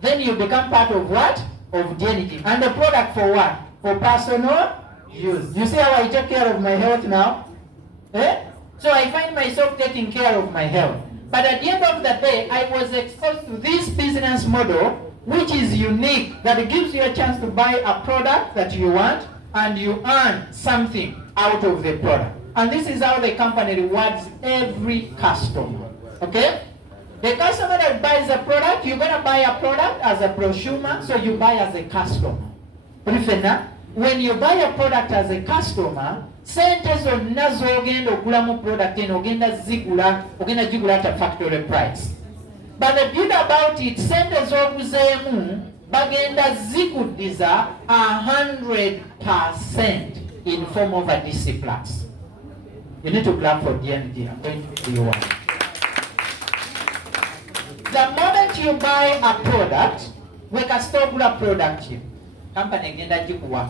then you become part of what? Of DNG. And the product for what? For personal use. You see how I take care of my health now? Eh? So I find myself taking care of my health. But at the end of the day, I was exposed to this business model, which is unique, that it gives you a chance to buy a product that you want, and you earn something out of the product. And this is how the company rewards every customer. Okay? The customer that buys a product, you're going to buy a product as a prosumer, so you buy as a customer. When you buy a product as a customer, sente zonna z'ogenda okugulamu product eno ogenda gigula at a factory price. But the beauty about it, sente z'oguzeemu bagenda ziguddiza 100% in form of a DC Plus. You need to clap for DNG. I'm going to do one. The moment you buy a product, we can stop a product here. Company egenda gikuwa.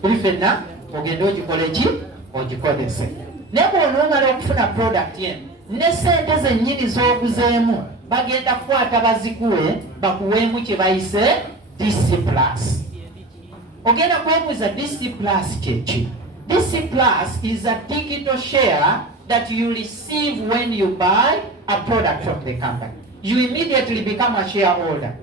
Kuli fenna ogenda ogikole ki ogikozese. Ne bw'onoomala okufuna product yenu ne sente zennyini z'oguzeemu bagenda kukwata bazikuwe bakuweemu kye bayise DC Plus. Ogenda kwebuuza DC Plus kyeki? DC Plus is a digital share that you receive when you buy a product from the company. You immediately become a shareholder.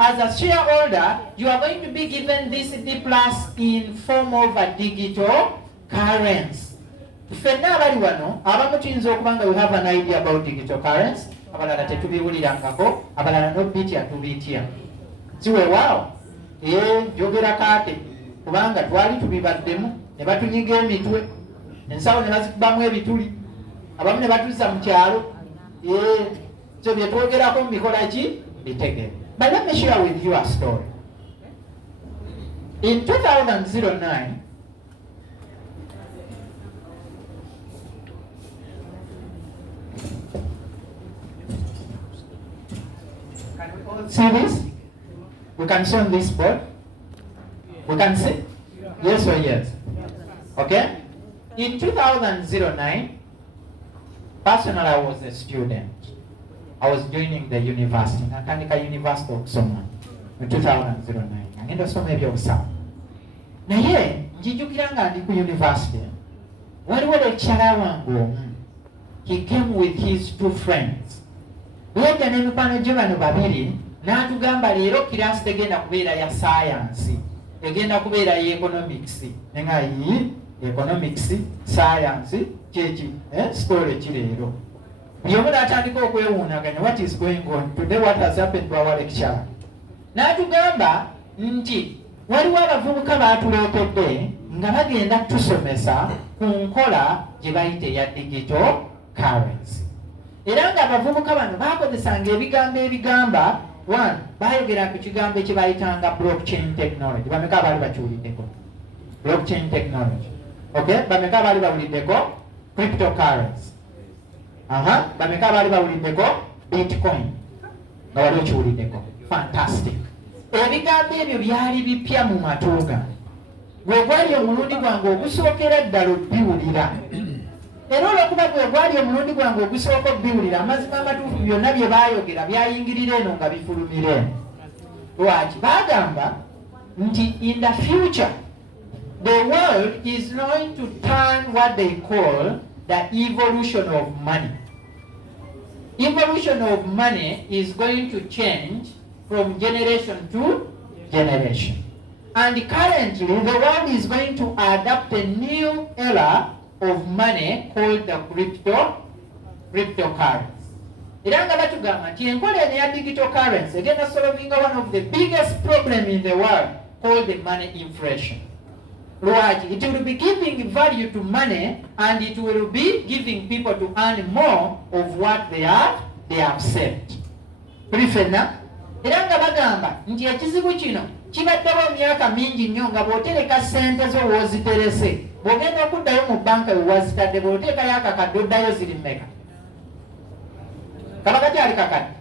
As a shareholder, you are going to be given this D Plus in form of a digital currency. Fenna abali wano, abamu tuyinza okuba nga we have an idea about digital currency, abalala tetubiwulirangako, abalala n'obbitya tubitya. Siweewaawo, njogera kaate, kubanga twali tubibaddemu, ne batunyiga emitwe, ensawo ne bazikubamu ebituli, abamu ne batuza mu kyalo, so bye twogerako mu bikola ki? Bitegere. But let me share with you a story. In 2009, can we all see this? We can see on this board? We can see? Yes or yes? Okay? In 2009, personally I was a student. I was joining the university, Natandika University of Soma, in 2009. Ngenda osoma ebyobusawo. Naye njijukira nga ndi ku university. Waliwo lecturer wange omu. He came with his two friends. Yajja n'emikwano gye bano babiri n'atugamba leero kirasi tegenda kubeera ya science, egenda kubeera ya economics. Nenga economics, science, kyeki, story ki leero. Yomu n'atandika okwewuunaganya, what is going on today, what has happened to our lecturer. N'atugamba nti waliwo abavubuka baatuleetedde nga bagenda tusomesa ku nkola gye bayita eya digital currency. Era nga abavubuka bano baakozesanga ebigambo ebigamba, one, baayogera ku kigambo kye bayitanga blockchain technology. Bameka baali bakiwuliddeko? Blockchain technology. Okay? Bameka baali bawuliddeko? Cryptocurrency. Bameka baali bawuliddeko? Bitcoin. Nga wali okiwuliddeko? Fantastic. Ebigambo ebyo byali bipya mu matu gange. Gwe gwali omulundi gwange ogusookera ddala obbiwulira. Era olwokuba gwe gwali omulundi gwange ogusooka obbiwulira, amazima amatuufu byonna bye baayogera byayingirira eno nga bifulumira eno. Lwaki? Baagamba nti in the future the world is going to turn what they call the evolution of money. Evolution of money is going to change from generation to generation. And currently, the world is going to adopt a new era of money called the cryptocurrency. Era nga batugamba nti enkola eno ya digital currency egenda solving one of the biggest problem in the world called the money inflation. Lwaki? It will be giving value to money, and it will be giving people to earn more of what they have saved. Prifena? Era nga bagamba nti ekizibu kino kibaddewo emyaka mingi nnyo nga bw'otereka ssente zo w'oziterese, bw'ogenda okuddayo mu banka we wazitadde, bw'oteekayo akakadde oddayo ziri mmeka? Kaba kakyali kakadde.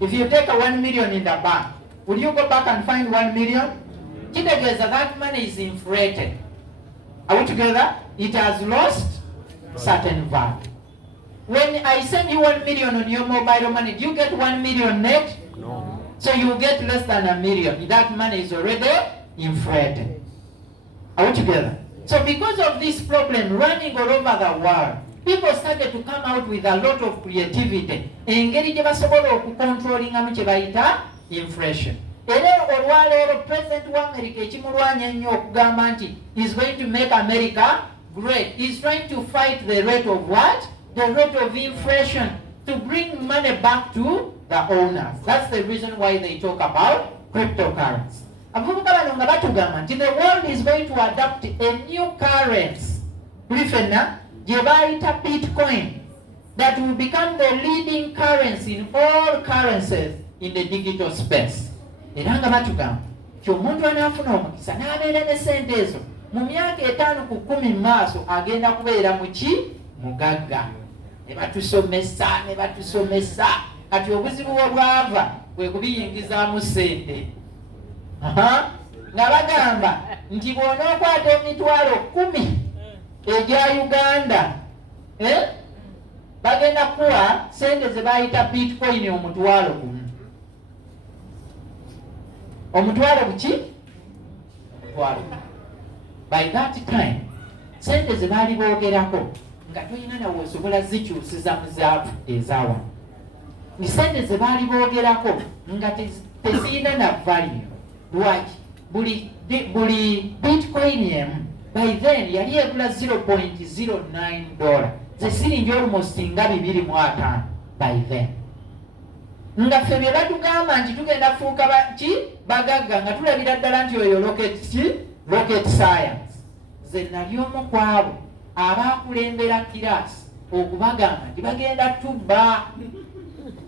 If you take a 1 million in the bank, will you go back and find 1 million? Kitegeeza that money is inflated. Are we together? It has lost certain value. When I send you 1 million on your mobile money, do you get 1 million net No. So you get less than $1 million. That money is already inflated. Are we together? So because of this problem running all over the world, people started to come out with a lot of creativity. Engeri gye basobola okukontrolingamu kye bayita inflation. Era olwaleero President wa America ekimulwanya ennyo okugamba nti is going to make America great. He's trying to fight the rate of what? The rate of inflation to bring money back to the owners. That's the reason why they talk about cryptocurrency. Abavubuka bano nga batugamba nti the world is going to adopt a new currency. Tuli ffenna gye bayita Bitcoin that will become the leading currency in all currencies in the digital space. Era nga batugamba nti omuntu anaafuna omukisa n'abeera ne sente ezo mu myaka 5 ku 10 mu maaso agenda kubeera muki mugagga. Ne batusomesa kati obuzibu bwe bwava bwe kubiyingizaamu sente. Nga bagamba nti bw'onookwata emitwalo 10 egya Uganda bagenda kuwa sente ze bayita Bitcoin omutwalo 1. Omutwalo buki? Omutwalo. By that time sente ze baali boogerako nga toyina nawe osobola zikyusiza mu zaabu ezaawa. Ni sente ze baali boogerako nga teziyina na value. Lwaki? Buli Bitcoin emu by then yali egula $0.09. Ze siringi almost nga 25 by then. Nga ffe bye batugamba nti tugenda fuuka bagagga nga tulabira ddala nti oyo rocket science. Ze nali omu ku abo abaakulembera kiraasi okubagamba nti bagenda tubba.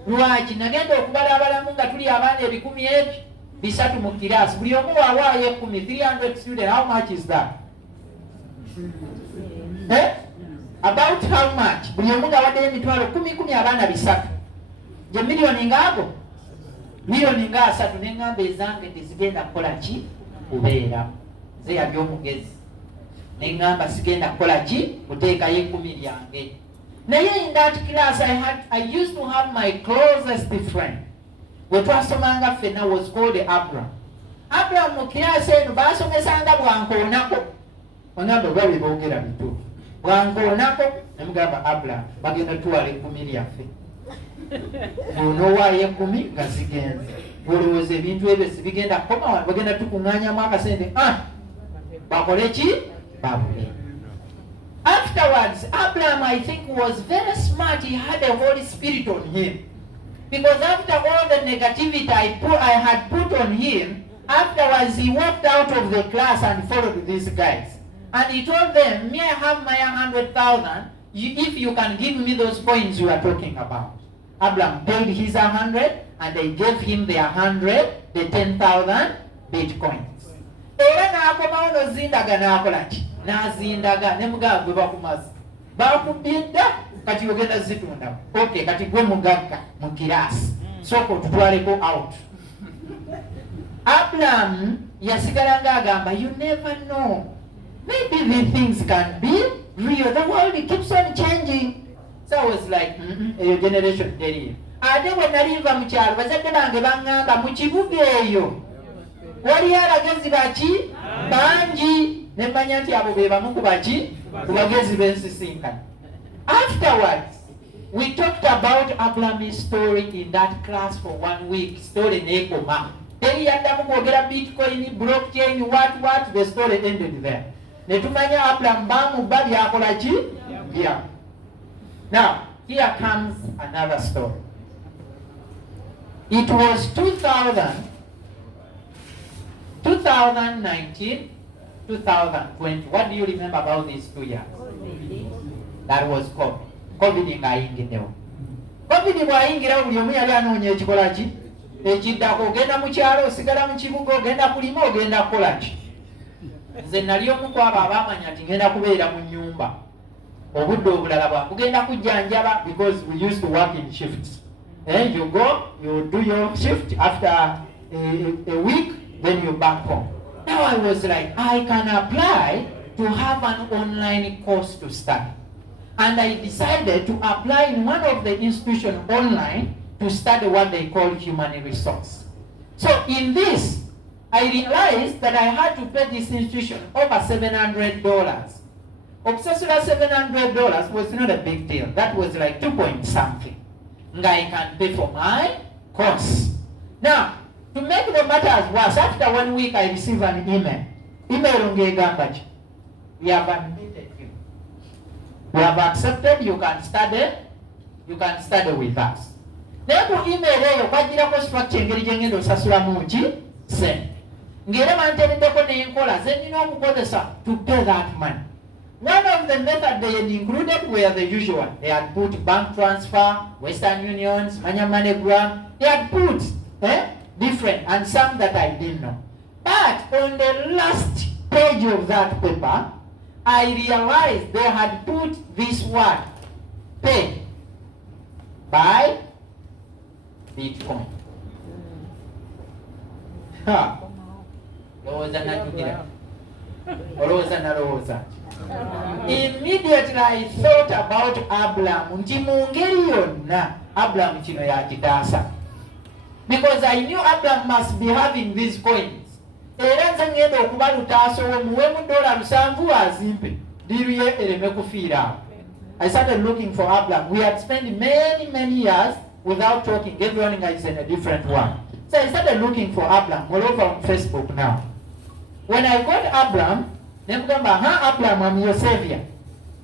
Lwaki? Nagenda okubala abalamu nga tuli abaana 300 mu kiraasi. Buli omu waawaayo 300 students. How much is that? About how much? Buli omu nga waddeyo emitwalo 10 abaana 300. Gye miliyoni ngaago? Miliyoni nga 3 n'engamba ezange tezigenda kukola ki? Kubeera. Ze yali omugezi. N'engamba sigenda kukola ki? Kuteekayo 10 lyange. Naye in that class I used to have my closest friend. Gwe twasomanga ffenna was called Abraham. Abraham mu class eno baasomesanga bwankoonako. Ongamba oba bye boogera bituufu. Bwankoonako ne mugamba Abraham bagenda tuwala 10 lyaffe. Onoowaayo 10 nga zigenze. Olowooza ebintu ebyo sibigenda kukoma wano bagenda tukuŋŋaanyamu akasente. Bakole ki? Babule. Afterwards, Abraham, I think, was very smart. He had the Holy Spirit on him. Because after all the negativity I had put on him, afterwards he walked out of the class and followed these guys. And he told them, may I have my 100,000 if you can give me those coins you are talking about. Abraham paid his 100 and they gave him the 100, the 10,000 Bitcoins. Era n'akomawo n'ozindaga n'akola ki? N'azindaga ne mugagga gwe bakumaze. Bakubbye dda kati ogenda zitunda. Okay, kati gwe mugagga mu kiraasi. Sooka otutwaleko out. Abraham yasigala ng'agamba, you never know. Maybe the things can be real. The world keeps on changing. So I was like, eyo generation teriyo. Ate bwe nali nva mu kyalo bazadde bange baŋŋamba mu kibuga eyo waliyo abagezi baki bangi ne mmanya nti abo be bamu ku baki ku bagezi b'ensisinkana. Afterwards, we talked about Abraham's story in that class for 1 week. Story n'ekoma. Teri yaddamu kwogera Bitcoin, blockchain, what, the story ended there. Ne tumanya Abraham bamubba byakola ki? Bya. Now, here comes another story. It was 2019, 2020. What do you remember about these 2 years? That was COVID. COVID ng'ayingiddewo. COVID bw'ayingirawo buli omu yali anoonya ekikola ki? Ekiddako ogenda mu kyalo osigala mu kibuga ogenda kulima ogenda kukola ki? Nze nali omu ku abo abaamanya nti ngenda kubeera mu nnyumba. Obudde obulala bwakugenda kujjanjaba because we used to work in shifts. And you go, you do your shift after a week, then you're back home. Now I was like, I can apply to have an online course to study. And I decided to apply in one of the institutions online to study what they call human resource. So in this, I realized that I had to pay this institution over $700. Okusasula $700 was not a big deal. That was like 2 point something. I can pay for my course. Now, to make the matters worse, after 1 week I received an email. Email ungegambachi. We have admitted you. We have accepted you can study. You can study with us. Naye ku email eyo kwagirako structure engeri gye ngenda osasulamu ki sente. Ng'era banteereddeko n'enkola ze nnina okukozesa to pay that money. One of the methods they had included were the usual. They had put bank transfer, Western Unions, MoneyGram. They had put different, and some that I didn't know. But on the last page of that paper, I realized they had put this word, paid by Bitcoin. Immediately I thought about Abraham. Nti mu ngeri yonna Abraham kino yakitaasa. Because I knew Abraham must be having these coins. Era nze ngenda okuba lutaaso we muwemu $7 azimpe. Diru ye ereme kufiira. I started looking for Abraham. We had spent many years without talking. Everyone is in a different one. So I started looking for Abraham all over on Facebook now. When I got Abraham, Abraham, I'm your savior.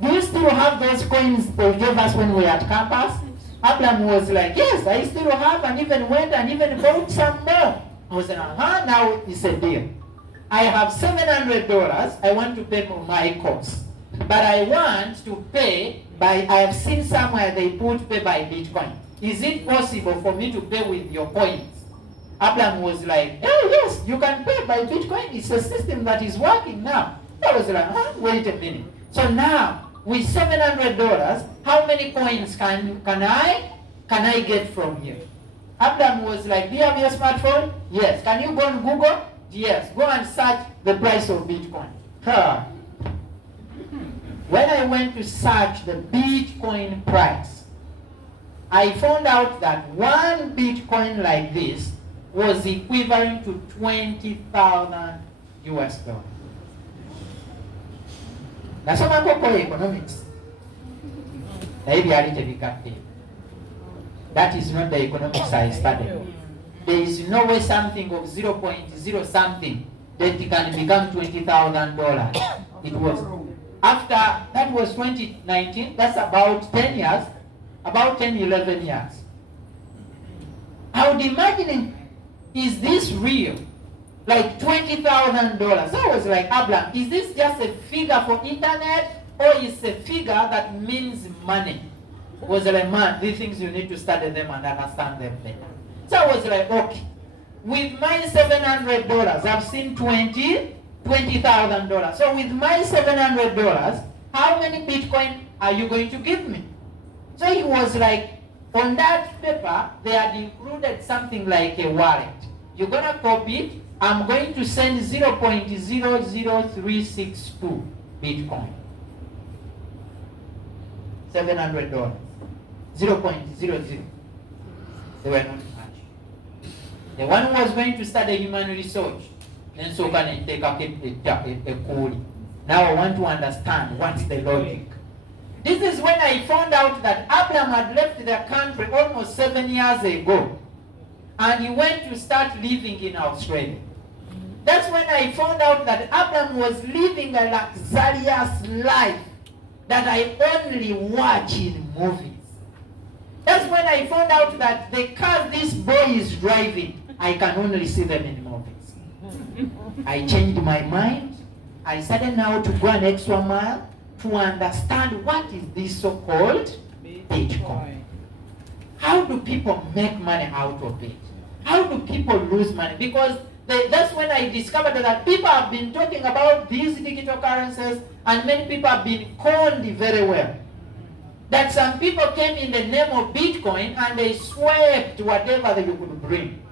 Do you still have those coins they gave us when we were at campus? Abraham was like, yes, I still have, and even went and even bought some more. I was like, now it's a deal. I have $700, I want to pay for my course. But I want to pay by, I have seen somewhere they put pay by Bitcoin. Is it possible for me to pay with your coins? Abraham was like, oh yes, you can pay by Bitcoin. It's a system that is working now. I was like, wait a minute. So now, with $700, how many coins can I get from here? Abraham was like, do you have your smartphone? Yes. Can you go on Google? Yes. Go and search the price of Bitcoin. When I went to search the Bitcoin price, I found out that one Bitcoin like this was equivalent to 20,000 US dollars. Nasoma nkoko economics. That is not the economics I studied. There is no way something of 0.0 something that can become $20,000. It was after, that was 2019, that's about 10 years, about 10, 11 years. I would imagine, is this real? Like $20,000. I was like, Abraham, is this just a figure for internet, or is a figure that means money? I was like, man, these things you need to study them and understand them better. So I was like, okay, with my $700, I've seen $20,000. So with my $700, how many Bitcoin are you going to give me? So he was like, on that paper, they had included something like a wallet. You're going to copy it. I'm going to send 0.00362 Bitcoin. $700. 0.00. They were not much. The one who was going to study human research, then so can I take a call. Now I want to understand what's the logic. This is when I found out that Abraham had left the country almost 7 years ago. And he went to start living in Australia. That's when I found out that Abraham was living a luxurious life that I only watch in movies. That's when I found out that the cars this boy is driving, I can only see them in movies. I changed my mind. I started now to go an extra mile to understand what is this so-called Bitcoin. How do people make money out of it? How do people lose money? Because that's when I discovered that people have been talking about these digital currencies, and many people have been conned very well. That some people came in the name of Bitcoin and they swept whatever they could bring.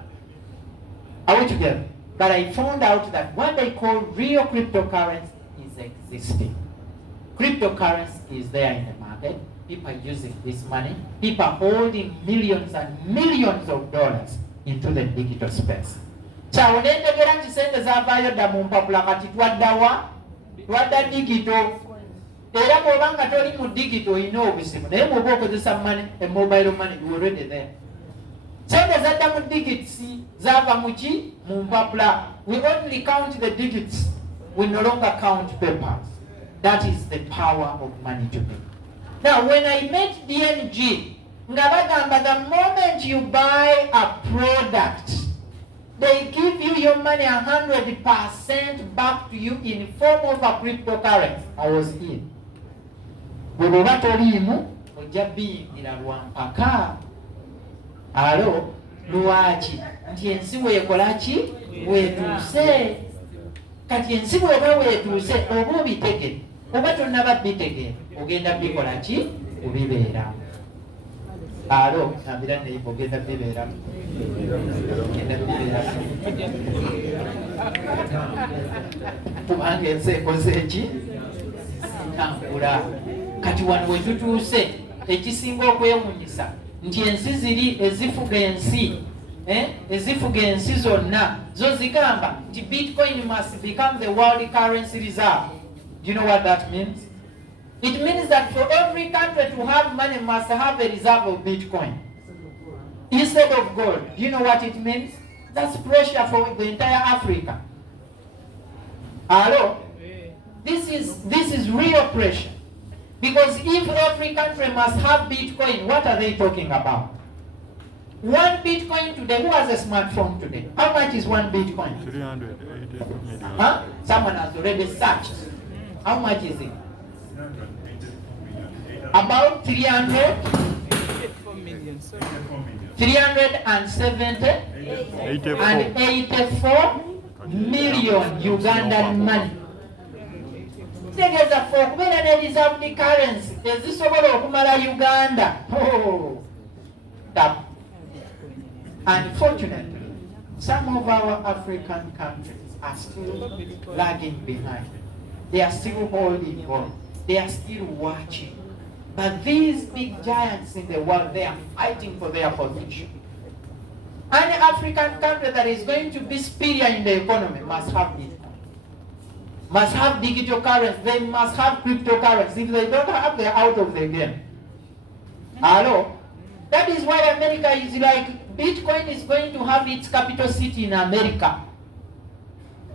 Are we together? But I found out that what they call real cryptocurrency is existing. Cryptocurrency is there in the market. people are using this money. People are holding millions and millions of dollars into the digital space. Kyawonendegera nti sente zavaayo dda mu mpapula kati twaddawa? Twadda digital. Era bw'obanga toli mu digital olina obuzibu. Naye bw'oba okozesa mobile money, you already there. Sente zadda mu digits zaava mu ki? Mu mpapula. We only count the digits. We no longer count papers. That is the power of money today. Now, when I met DNG, nga bagamba the moment you buy a product, they give you your money 100% back to you in form of a cryptocurrency. I was in. Bw'oba toliimu ojja biyingira lwampaka. Alo, lwaki? Nti ensi weekola ki? Weetuuse. Kati ensi bw'oba weetuuse oba obitegedde oba tonnaba bitegedde ogenda bikola ki? Obibeeramu. Alo, nabira naye ogenda bibeeramu. Ogenda bibeeramu. Kubanga ensi ekoze ki? Ntambula. Kati wano we tutuuse ekisinga okwewuunyisa nti ensi ziri ezifuga ensi, ezifuga ensi zonna zo zigamba nti Bitcoin must become the world currency reserve. Do you know what that means? It means that for every country to have money must have a reserve of Bitcoin instead of gold. Do you know what it means? That's pressure for the entire Africa. Hello? This is real pressure. Because if every country must have Bitcoin, what are they talking about? One Bitcoin today, who has a smartphone today? How much is one Bitcoin? 384 million. Huh? Someone has already searched. How much is it? About 384 million. 384 million Ugandan money. Tegeza for okubeera ne reserved currency ezisobola okumala Uganda. Unfortunately, some of our African countries are still lagging behind. They are still holding on. They are still watching. But these big giants in the world, they are fighting for their position. Any African country that is going to be superior in the economy must have it. Must have digital currency. They must have cryptocurrency. If they don't have, they're out of the game. Hello? That is why America is like, Bitcoin is going to have its capital city in America.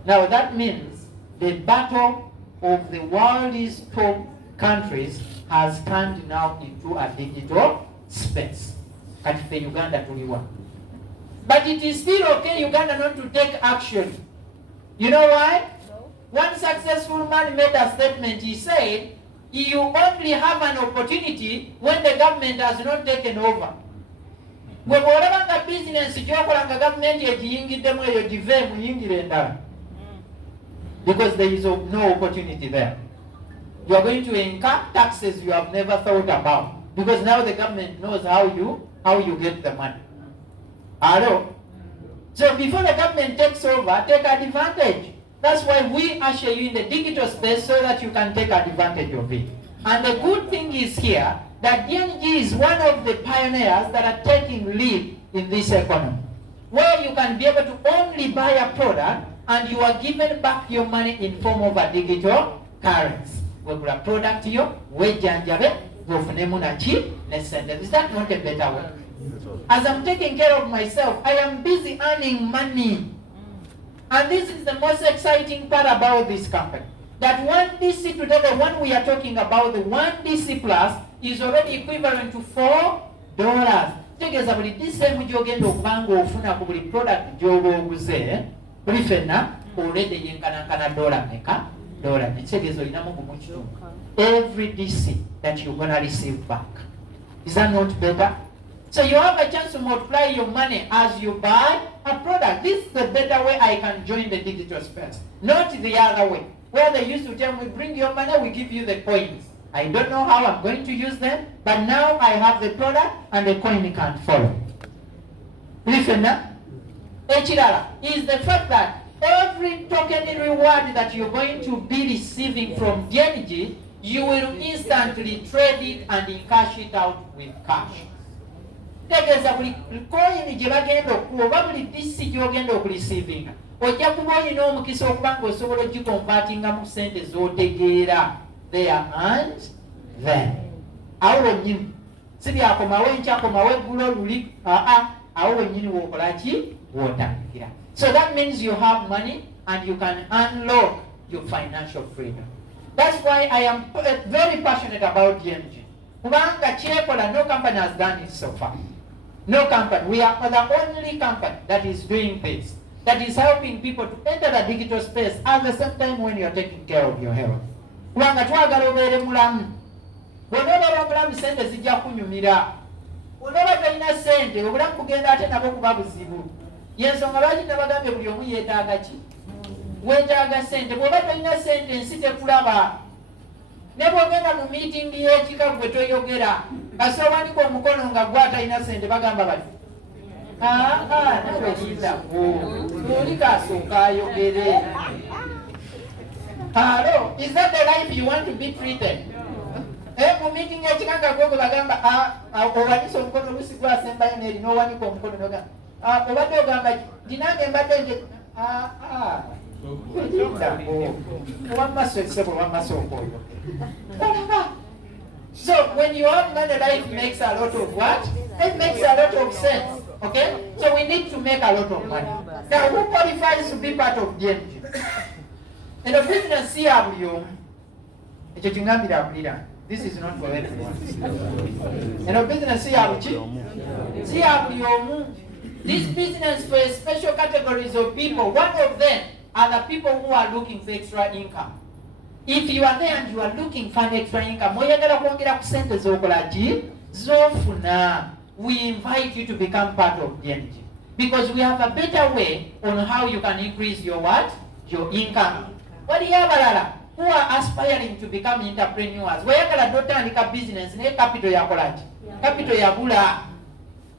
Now that means the battle of the world's top countries has turned now into a digital space. Kati Uganda tuliwa. But it is still okay Uganda not to take action. You know why? One successful man made a statement. He said, you only have an opportunity when the government has not taken over. Bwe bw'olabanga business gy'okolanga government egiyingiddemu eyo give muyingire endala. Because there is no opportunity there. You are going to incur taxes you have never thought about. Because now the government knows how you get the money. Hello? So before the government takes over, take advantage. That's why we usher you in the digital space so that you can take advantage of it. And the good thing is here that DNG is one of the pioneers that are taking lead in this economy, where you can be able to only buy a product and you are given back your money in form of a digital currency. Wegula product yo, wejanjabe, gofunemu na chi, nesende. Is that not a better way? As I'm taking care of myself, I am busy earning money. And this is the most exciting part about this company. That 1 DC today, the one we are talking about, the 1 DC plus, is already equivalent to $4. Tegeza buli DC mujogenda okubanga ofuna ku buli product gy'oba oguze, buli fenna already yenkanankana $1 meka? $1. Kitegeeza olinamu gumu kitundu. Every DC that you're going to receive back. Is that not better? So you have a chance to multiply your money as you buy a product. This is the better way I can join the digital space. Not the other way, where they used to tell me, bring your money, we give you the coins. I don't know how I'm going to use them, but now I have the product and the coin can't follow. Listen now. Echirala is the fact that every token reward that you're going to be receiving from DNG you will instantly trade it and cash it out with cash. Tegeeza buli coin gye bagenda okuwa oba buli disi gy'ogenda okurisiivinga ojja kuba olina omukisa okuba ng'osobola ogikonvatinga mu ssente z'otegeera there and then. Awo wennyini si byakomawo enkyakomawo eggulo luli awo wennyini w'okola ki w'otandikira. So that means you have money and you can unlock your financial freedom. That's why I am very passionate about DMG. Kubanga kyekola, no company has done it so far. No company. We are the only company that is doing this, that is helping people to enter the digital space at the same time when you are taking care of your health. Kubanga twagala obeere mulamu. Bw'onooba mulamu sente zijja kunyumira. Bw'onooba tolina sente obulamu bugenda ate nabwo kuba buzibu. Y'ensonga lwaki nabagambye buli omu yeetaaga ki? Weetaaga sente. Bw'oba tolina sente ensi tekulaba. Ne bw'ogenda mu miitingi y'ekika gwe toyogera. Kasobanika omukono nga gwe atalina sente bagamba bati. Nawe liitako. Oli kasooka ayogere. Hello, is that the life you want to be treated? Mu meeting y'ekika nga gwe bagamba owanise omukono olusi gwasembayo n'eri n'owanika omukono n'ogamba. Obadde ogamba dinange mbadde nje So when you have money, life makes a lot of what? It makes a lot of sense. Okay? So we need to make a lot of money. Now who qualifies to be part of DMG? And the business CW, this is not for everyone. And the business CW, this business for special categories of people. One of them are the people who are looking for extra income. If you are there and you are looking for an extra income, we invite you to become part of DMG. Because we have a better way on how you can increase your what? Your income. What do you have? Who are aspiring to become entrepreneurs? We have a business, capital yakolati. Capital yabula.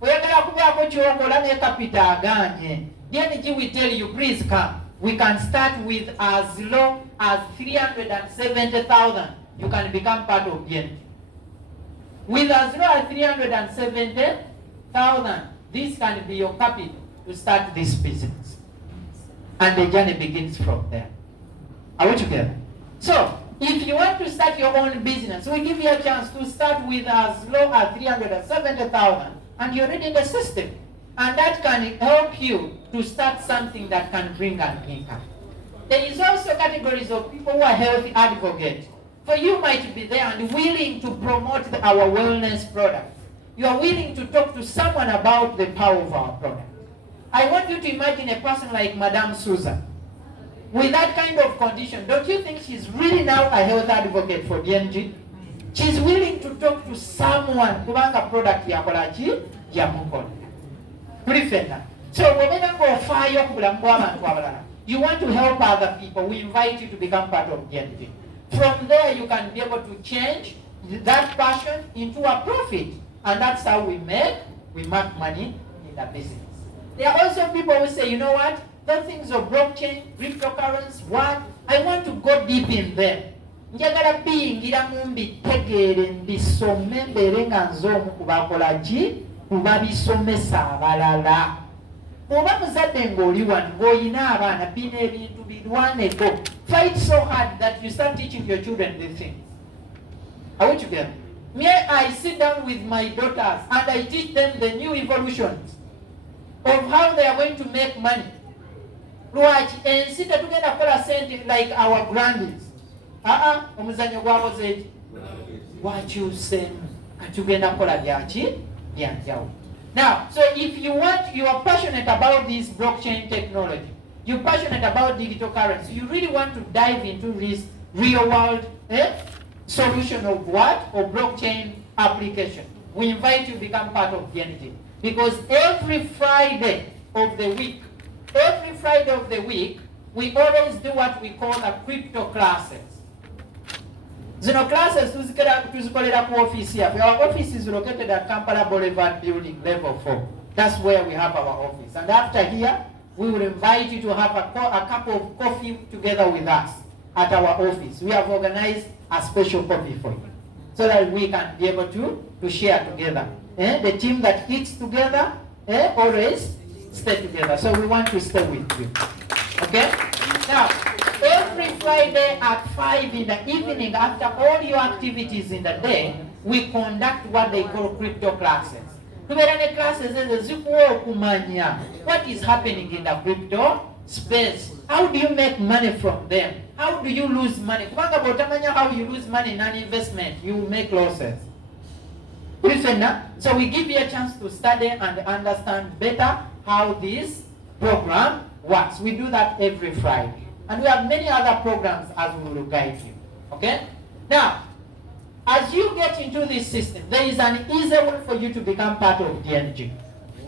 Oyagala kubaako kyokola ne capital aganye. DMG will tell you, please come. We can start with as low as 370,000. You can become part of DMG. With as low as 370,000, this can be your capital to start this business. And the journey begins from there. Are we together? So, if you want to start your own business, we give you a chance to start with as low as 370,000. And you're already in the system. And that can help you to start something that can bring an income. There is also categories of people who are healthy advocates. For you might be there and willing to promote our wellness product. You are willing to talk to someone about the power of our product. I want you to imagine a person like Madame Susan. With that kind of condition, don't you think she's really now a health advocate for DMG? She's willing to talk to someone kubanga product yakolachi yamukola. Prefenda. So you want to help other people, we invite you to become part of DMG. From there you can be able to change that passion into a profit. And that's how we make money in the business. There are also people who say, you know what? The things of blockchain, cryptocurrency, what? I want to go deep in them. Njagala biyingira mu mbitegeere mbisome mbeere nga nze omu kubakola ki kubabisomesa abalala. Oba muzadde ng'oli wano ng'olina abaana bina ebintu birwaneko. Fight so hard that you start teaching your children these things. Are we together? Me, I sit down with my daughters and I teach them the new evolutions of how they are going to make money. Lwaki ensi tetugenda kukola sente like our grandies. Omuzanyo gwakoze eki gwakyuseemu katugenda kukola byaki byanjawulo. Now, so if you are passionate about this blockchain technology, you're passionate about digital currency, you really want to dive into this real world solution of what? Of blockchain application. We invite you to become part of DMG. Because every Friday of the week, we always do what we call a crypto classes. Zino classes tuzikolera ku office yaffe. Our office is located at Kampala Boulevard Building, level 4. That's where we have our office. And after here, we will invite you to have a cup of coffee together with us at our office. We have organized a special copy for you, so that we can be able to share together. The team that eats together always stay together. So we want to stay with you. Okay? Now, every Friday at 5 in the evening, after all your activities in the day, we conduct what they call crypto classes. Classes what is happening in the crypto space. How do you make money from them? How do you lose money? How you lose money in an investment, you make losses. So we give you a chance to study and understand better how this program works. We do that every Friday. And we have many other programs as we will guide you. Okay? Now, as you get into this system, there is an easy way for you to become part of DNG.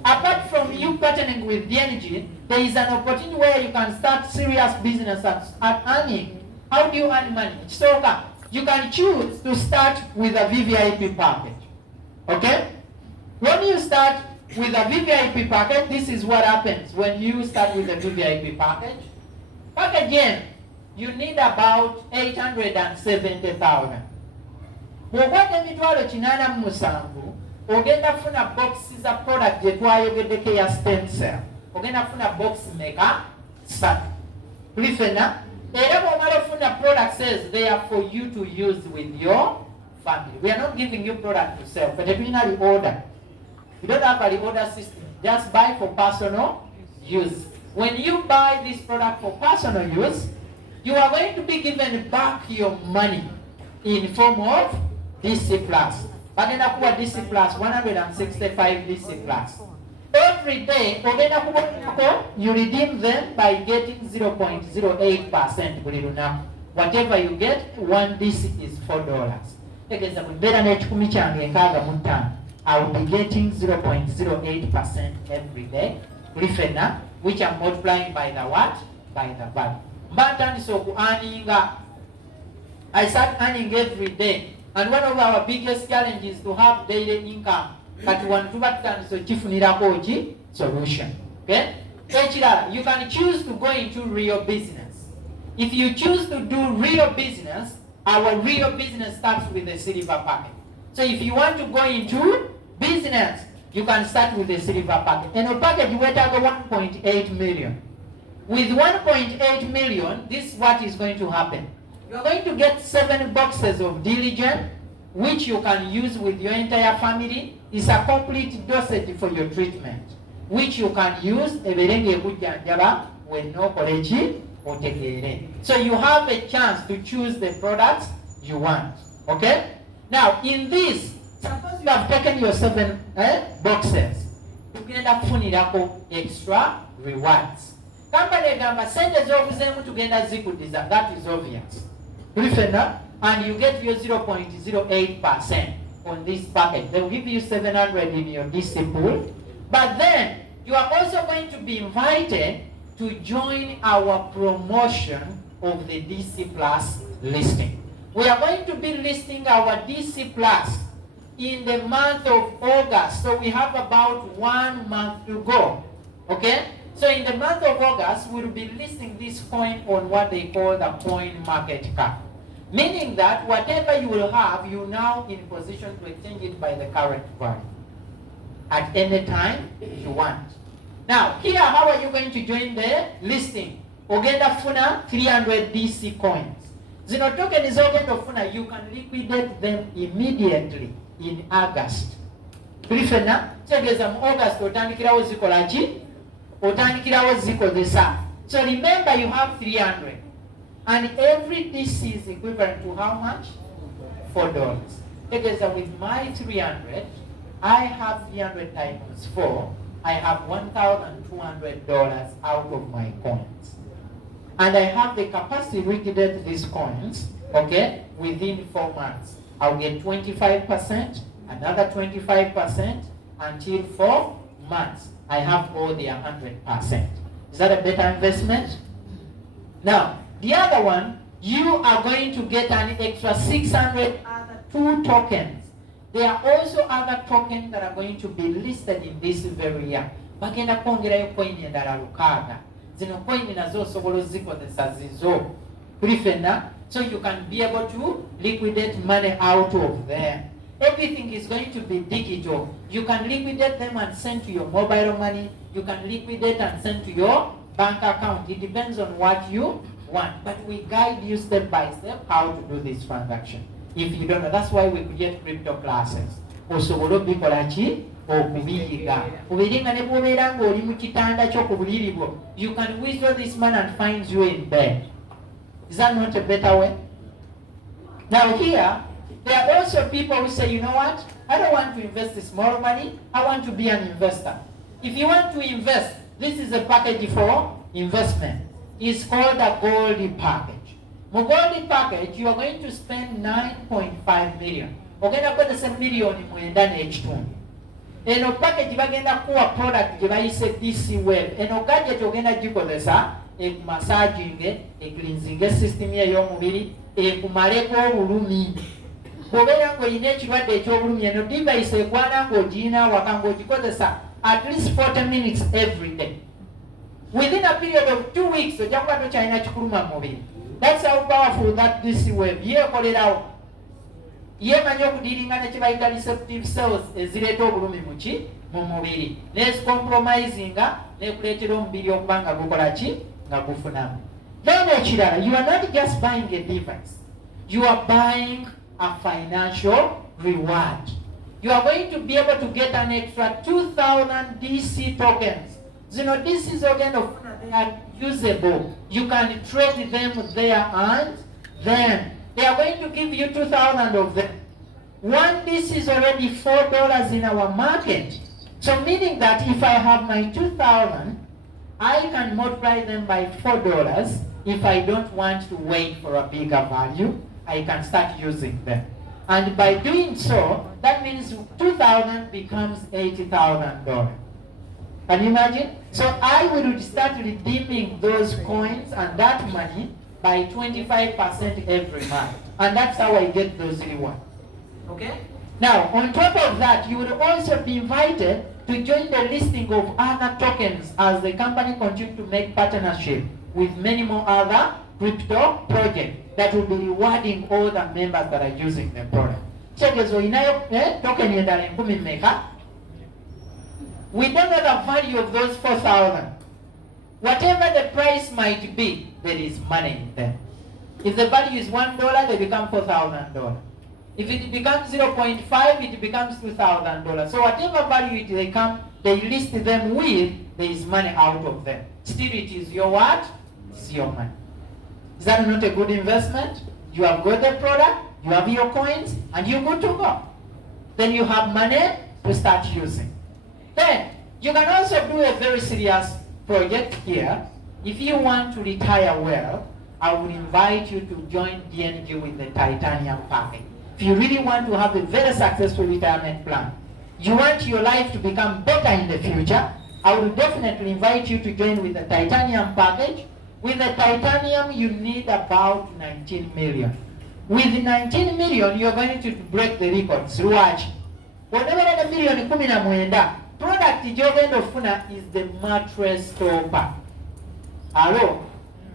Apart from you partnering with DNG, there is an opportunity where you can start serious business at earning. How do you earn money? So you can choose to start with a VVIP package. Okay? When you start with a VVIP package, this is what happens when you start with a VVIP package. Again, you need about 870,000. Bw'okwata emitwalo 87 ogenda kufuna boxi za product gye twayogeddeko eya stem cell. Ogenda kufuna box meka 3. Tulifena era bw'omala ofuna product says they are for you to use with your family. We are not giving you product to sell, but a order. You don't have a order system. Just buy for personal use. When you buy this product for personal use, you are going to be given back your money in form of DC Plus. Bagenda kuwa DC Plus, 165 DC Plus. Every day, you redeem them by getting 0.08%. Whatever you get, 1 DC is $4. I will be getting 0.08% every day, which I'm multiplying by the what? By the value. I start earning every day. And one of our biggest challenges is to have daily income. But one solution. Okay? You can choose to go into real business. If you choose to do real business, our real business starts with the silver packet. So if you want to go into business, you can start with the silver packet. And a packet you will have 1.8 million. With 1.8 million, this is what is going to happen. You are going to get 7 boxes of Diligent, which you can use with your entire family. It's a complete dosage for your treatment, which you can use when no college. So you have a chance to choose the products you want. Okay? Now, in this, suppose you have taken your 7 boxes, you get extra rewards. Company gamba sente z'obuzemu tugenda zikudiza. That is obvious. And you get your 0.08% on this packet. They will give you 700 in your DC pool. But then you are also going to be invited to join our promotion of the DC Plus listing. We are going to be listing our DC Plus in the month of August. So we have about 1 month to go. Okay? So in the month of August, we'll be listing this coin on what they call the coin market cap. Meaning that whatever you will have, you're now in position to exchange it by the current value at any time you want. Now, here, how are you going to join the listing? Ogenda funa 300 DC coins. Zino token is ogenda funa, you can liquidate them immediately in August. Brifena, tegeza mu August otandikirawo zikola ki? Otandikirawo zikozesa. So remember you have 300. And every DC is equivalent to how much? $4. Because with my 300, I have 300 times 4. I have $1,200 out of my coins. And I have the capacity to liquidate these coins, okay, within 4 months. I'll get 25%, another 25%, until 4 months. I have all the 100%. Is that a better investment? Now, the other one, you are going to get an extra 600 other 2 tokens. There are also other tokens that are going to be listed in this very year. Bagenda kwongerayo coin endala 6. Zino coin nazo osobola ozikozesa zizo. So you can be able to liquidate money out of there. Everything is going to be digital. You can liquidate them and send to your mobile money. You can liquidate and send to your bank account. It depends on what you want. But we guide you step by step how to do this transaction. If you don't know, that's why we create crypto classes. Osobola obikola ki okubiyiga. Obiringa ne bwobeera ng'oli mu kitanda ky'okubuliri bwo. You can withdraw this money and find you in bed. Is that not a better way? Now here, there are also people who say, you know what? I don't want to invest this small money. I want to be an investor. If you want to invest, this is a package for investment. It's called a Gold package. The Gold package, you are going to spend 9.5 million. Ogenda kukozesa million mwenda n'ekitundu. Eno package bagenda kuwa product gye bayise DC Web. Eno gadget ogenda gikozesa ekumassaging, ecleansing system ey'omubiri, ekumaleko obulumi. Bw'obeera ng'olina ekirwadde eky'obulumi, eno device ekwana ng'ogirina waka ng'ogikozesa at least 40 minutes every day. Within a period of 2 weeks, ojja kuba tokyalina kikuluma mu mubiri. That's how powerful that DC Web. Yeekolerawo. Yeemanyi okudiiringa ne kye bayita receptive cells ezireeta obulumi mu mubiri. N'ezicompromisinga n'ekuleetera omubiri okuba nga gukola ki? Nga gufunamu. Nono ekirala, you are not just buying a device. You are buying a financial reward. You are going to be able to get an extra 2,000 DC tokens. You know, this is again of they are usable. You can trade them there and then. They are going to give you 2,000 of them. One DC is already $4 in our market. So meaning that if I have my 2,000, I can multiply them by $4. If I don't want to wait for a bigger value, I can start using them. And by doing so, that means 2,000 becomes $80,000. Can you imagine? So I will start redeeming those coins and that money by 25% every month. And that's how I get those rewards. Okay? Now, on top of that, you will also be invited to join the listing of other tokens as the company continues to make partnership with many more other crypto projects that will be rewarding all the members that are using the product. Chekezo inayo token yendala 10 mmeka. We don't know the value of those 4,000. Whatever the price might be, there is money in them. If the value is $1, they become $4,000. If it becomes 0.5, it becomes $2,000. So whatever value they list them with, there is money out of them. Still, it is your what? It's your money. Is that not a good investment? You have got the product, you have your coins, and you're good to go. Then you have money to start using. Then, you can also do a very serious project here. If you want to retire well, I would invite you to join DNG with the Titanium package. If you really want to have a very successful retirement plan, you want your life to become better in the future, I would definitely invite you to join with the Titanium package. With the Titanium, you need about 19 million. With 19 million, you're going to break the records. Watch. Whatever the million kumina mwenda, product gyogenda ofuna is the mattress topper. Hello?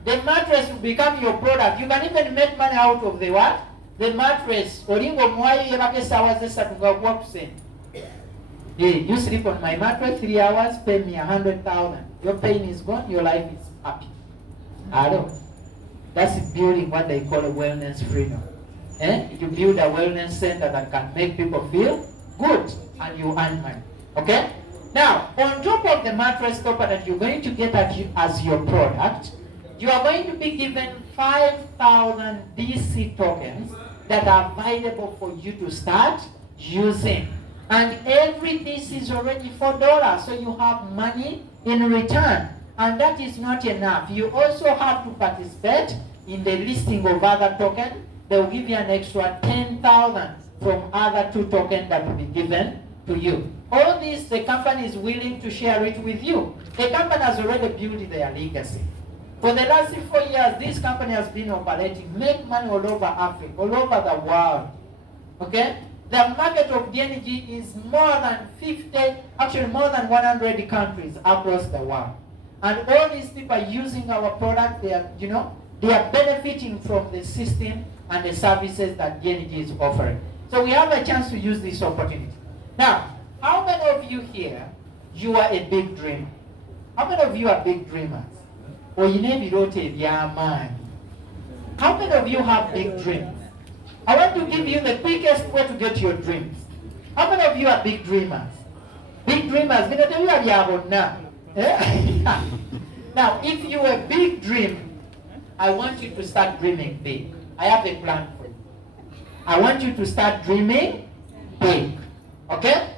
The mattress will become your product. You can even make money out of the what? The mattress. Olingo mwayo yebake sawa zesatu nga okuwakusente. Hey, you sleep on my mattress 3 hours, pay me 100,000. Your pain is gone, your life is happy. Hello? That's building what they call a wellness freedom. You build a wellness center that can make people feel good and you earn money. Okay? Now, on top of the mattress topper that you're going to get as your product, you are going to be given 5,000 DC tokens that are available for you to start using. And every DC is already $4, so you have money in return. And that is not enough. You also have to participate in the listing of other tokens. They will give you an extra 10,000 from other 2 tokens that will be given to you. All this, the company is willing to share it with you. The company has already built their legacy. For the last 4 years, this company has been operating, make money all over Africa, all over the world. Okay? The market of DNG is more than 100 countries across the world. And all these people are using our product. They are, They are benefiting from the system and the services that DNG is offering. So we have a chance to use this opportunity. Now, how many of you here, you are a big dreamer? How many of you are big dreamers? Or you never wrote a man. How many of you have big dreams? I want to give you the quickest way to get your dreams. How many of you are big dreamers? Big dreamers, now, if you are a big dream, I want you to start dreaming big. I have a plan for you. I want you to start dreaming big. Okay?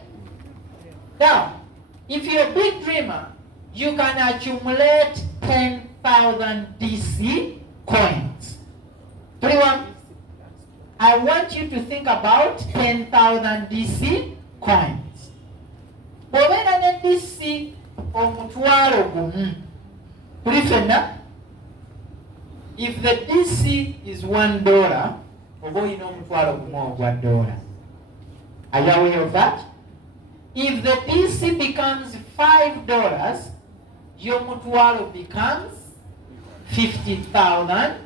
Now, if you're a big dreamer, you can accumulate 10,000 DC coins. 3-1. I want you to think about 10,000 DC coins. Bw'obeera ne DC omutwalo gumu, tulifenna? If the DC is $1, oba olina omutwalo gumu ogwa $. Are you aware of that? If the DC becomes $5, your mutwalo becomes $50,000.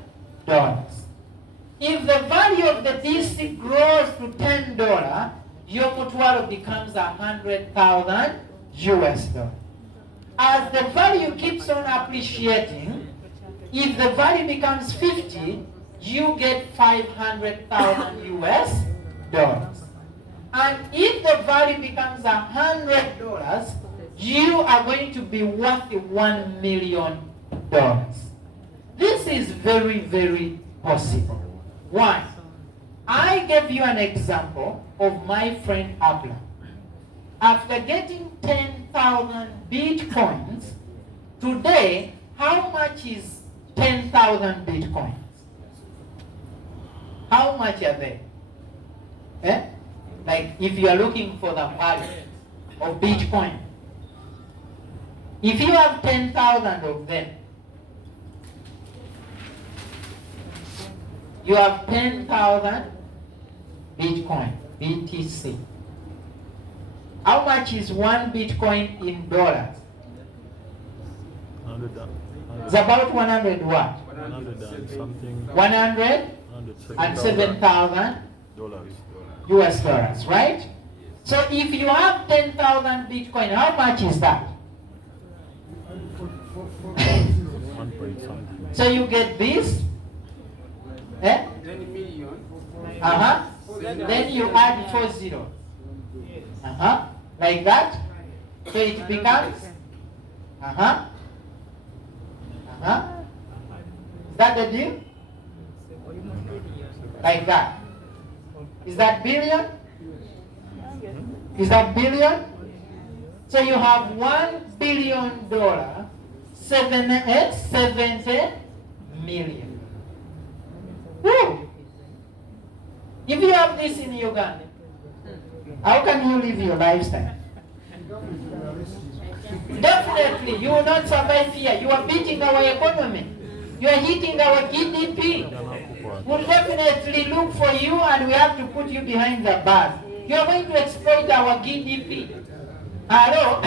If the value of the DC grows to $10, your mutwalo becomes $100,000 US. As the value keeps on appreciating, if the value becomes 50, you get 500,000 US dollars. And if the value becomes $100, you are going to be worth $1 million. This is very, very possible. Why? I gave you an example of my friend Abla. After getting 10,000 Bitcoins, today, how much is 10,000 Bitcoins? How much are they? Like if you are looking for the value of Bitcoin, if you have 10,000 of them, you have 10,000 Bitcoin, BTC. How much is one Bitcoin in dollars? It's about 100 what? 100 something. 107,000 US dollars, right? So if you have 10,000 Bitcoin, how much is that? So you get this. 10 million. Then you add 4 zeros. Like that. So it becomes. Is that the deal? Like that. Is that billion? Is that billion? So you have $1 billion, 70 million. Woo! If you have this in Uganda, how can you live your lifestyle? Definitely, you will not survive here. You are beating our economy. You are hitting our GDP. We'll definitely look for you and we have to put you behind the bars. You are going to exploit our GDP. Hello?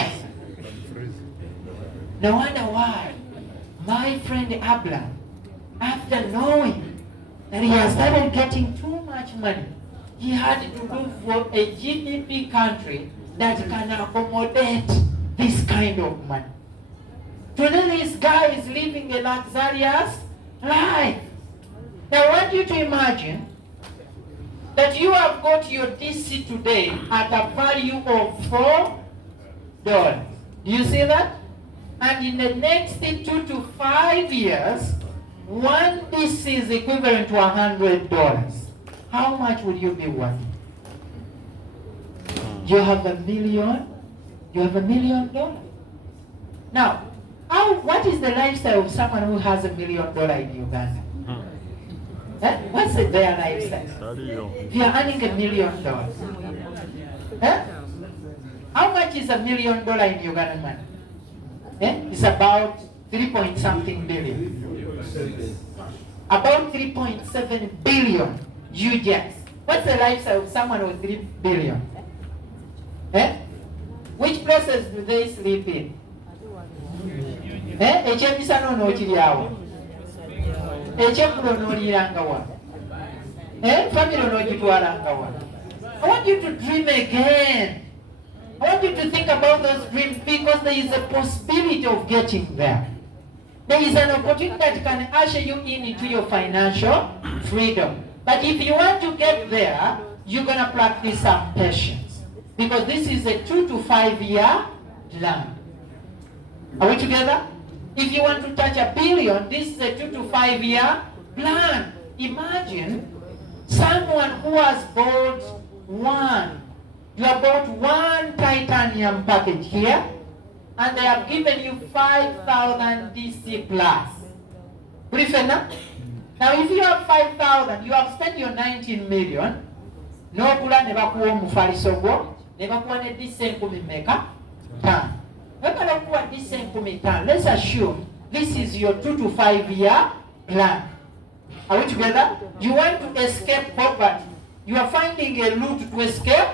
No wonder why my friend Abla, after knowing that he has started getting too much money, he had to look for a GDP country that can accommodate this kind of money. Today this guy is living a luxurious life. Now I want you to imagine that you have got your DC today at a value of $4. Do you see that? And in the next 2 to 5 years, one DC is equivalent to $100. How much would you be worth? You have $1 million. You have $1 million. Now, what is the lifestyle of someone who has $1 million in Uganda? What's their lifestyle? If you are earning $1 million, how much is $1 million in Ugandan money? It's about 3-point-something billion. About 3.7 billion UJs. What's the lifestyle of someone with 3 billion? Which places do they sleep in? Ekyeggulo onooliranga wano. Family onoogitwalanga wano. I want you to dream again. I want you to think about those dreams because there is a possibility of getting there. There is an opportunity that can usher you into your financial freedom. But if you want to get there, you're going to practice some patience. Because this is a 2 to 5 year plan. Are we together? If you want to touch $1 billion, this is a 2 to 5 year plan. Imagine someone who has bought you have bought one titanium package here, and they have given you 5,000 DC plus. Now, if you have 5,000, you have spent your 19 million. No kula ne bakuwa omufaliso gwo, ne bakuwa ne DC 10,000 tano. Wekala kuwa DC 10,000. Let's assume this is your 2 to 5 year plan. Are we together? You want to escape poverty. You are finding a route to escape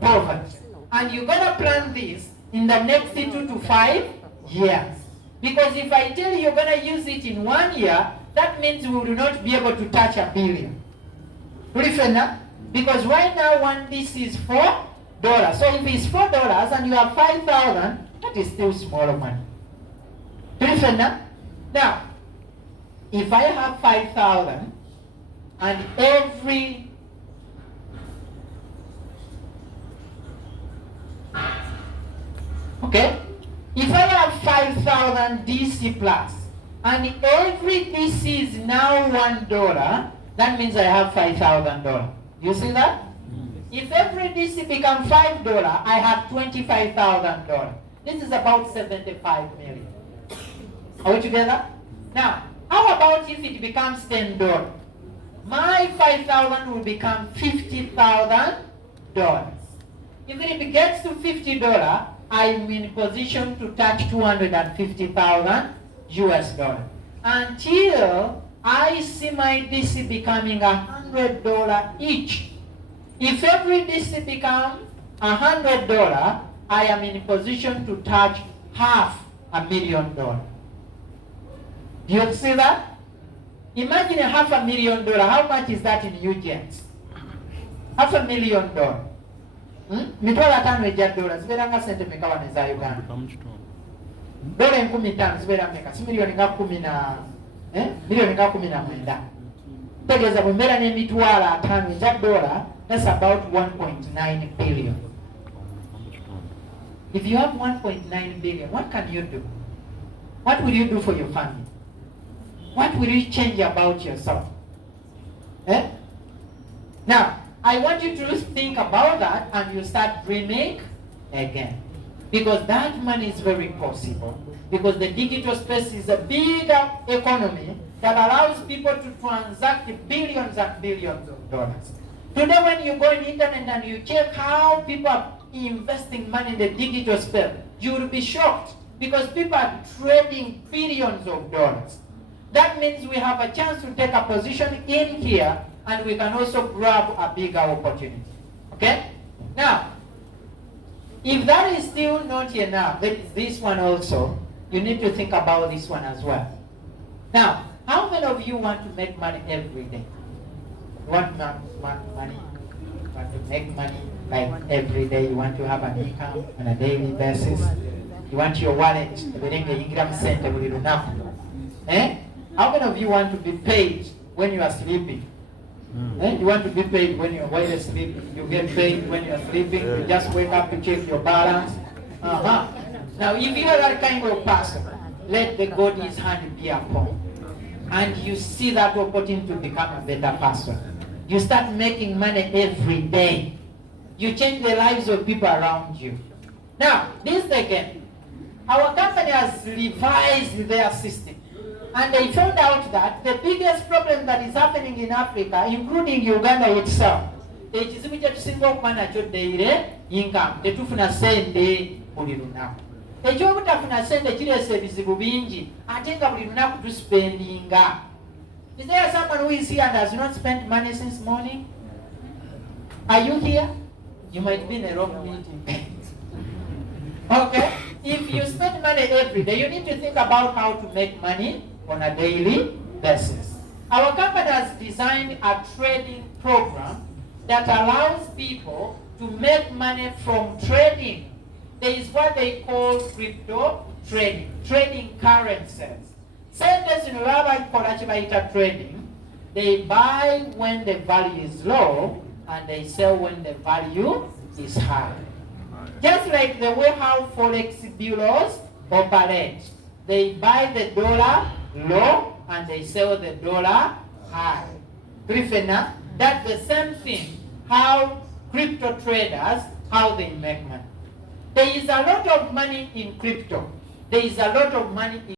poverty. And you're going to plan this in the next 2 to 5 years. Because if I tell you you're going to use it in 1 year, that means we will not be able to touch $1 billion. Because right now one this is $4. So if it's $4 and you have 5,000, that is still small money. Now, if I have 5,000 and if I have 5,000 DC plus and every DC is now $1, that means I have $5,000. You see that? If every DC becomes $5, I have $25,000. This is about 75 million. Are we together? Now, how about if it becomes $10? My 5,000 will become $50,000. If it gets to $50, I'm in position to touch 250,000 US dollars. Until I see my DC becoming $100 each. If every DC becomes $100, I am in position to touch $500,000. Do you see that? Imagine $500,000. How much is that in UGents? $500,000. Mitwala 5 ejja dola zibeera nga sente meka wano eza Uganda. Dola 15,000 zibeera meka? Si milioni nga 19. Tegeeza bwe mbeera n'emitwalo 5 ejja dola, that's about 1.9 billion. If you have 1.9 billion, what can you do? What will you do for your family? What will you change about yourself? Now, I want you to think about that and you start dreaming again. Because that money is very possible. Because the digital space is a bigger economy that allows people to transact billions and billions of dollars. Today when you go on the internet and you check how people are investing money in the digital space, you will be shocked. Because people are trading billions of dollars. That means we have a chance to take a position in here and we can also grab a bigger opportunity. Okay? Now, if that is still not enough, this one also, you need to think about this one as well. Now, how many of you want to make money every day? You want money? You want to make money like every day? You want to have an income on a daily basis? You want your wallet to be How many of you want to be paid when you are sleeping? You want to be paid when you're sleeping. You get paid when you're sleeping. You just wake up to check your balance. Now, if you are that kind of person, let the God's hand be upon. And you see that opportunity to become a better person. You start making money every day. You change the lives of people around you. Now, this again, our company has revised their system. And they found out that the biggest problem that is happening in Africa, including Uganda itself, ekizibu kye tusinga okuba nakyo daily income, tetufuna sente buli lunaku. Ekyobutafuna sente kireesa ebizibu bingi, ate nga buli lunaku tuspendinga. Is there someone who is here and has not spent money since morning? Are you here? You might be in a wrong meeting. Okay? If you spend money every day, you need to think about how to make money on a daily basis. Our company has designed a trading program that allows people to make money from trading. There is what they call crypto trading currencies. Sente zino baba bakikola kye bayita trading. They buy when the value is low and they sell when the value is high. Just like the way how forex bureaus operate. They buy the dollar low and they sell the dollar high. Griffina, that's the same thing. How crypto traders, how they make money. There is a lot of money in crypto. There is a lot of money in